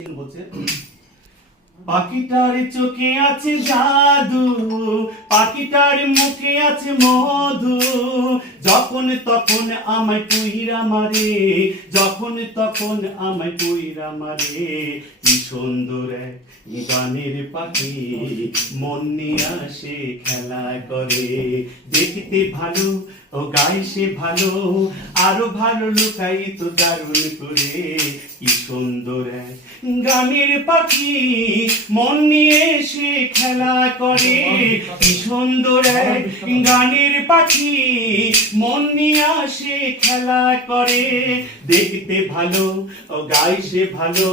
বলছে পাখিটার চোখে আছে জাদু, পাখিটার মুখে আছে মধু, যখন তখন আমায় পুইরা মারে, যখন তখন আমায় পুইরা মারে। কি সুন্দর এক গানের পাখি, মন নিয়ে আসে খেলা করে। দেখতে ভালো ও গায়ে সে ভালো, আরো ভালো লুকাই তো দারুণ করে। কি সুন্দর এক গানের পাখি, মন নিয়ে সে খেলা করে। কি সুন্দর এক গানের পাখি, মন নিয়ে আসে খেলা করে। দেখতে ভালো ও গায়ে সে ভালো,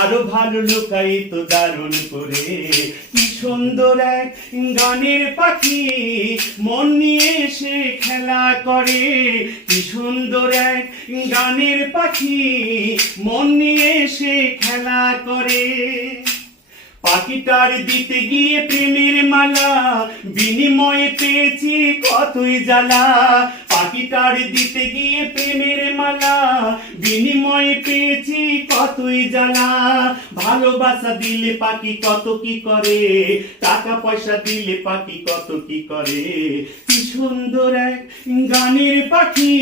আরো ভালো লুকাই তো দারুণ করে। কি সুন্দর এক গানের পাখি, মন নিয়ে সে খেলা করে। কি সুন্দর এক গানের পাখি, মন নিয়ে সে খেলা করে। পাখিটার দিতে গিয়ে প্রেমের মালা, বিনিময়ে পেয়েছি কতই জ্বালা। পাখিটার দিতে গিয়ে প্রেমের মালা, বিনিময়ে পেয়েছি কতই জ্বালা। ভালোবাসা দিলে পাখি কত কি করে, টাকা পয়সা দিলে পাখি কত কি করে। কি সুন্দর এক গানের পাখি,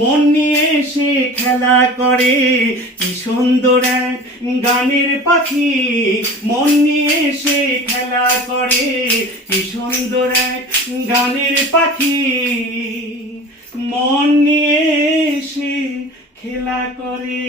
মন নিয়ে সে খেলা করে। কি সুন্দর এক গানের পাখি, মন নিয়ে সে খেলা করে। কি সুন্দর এক গানের পাখি, মন নিয়ে সে খেলা করে।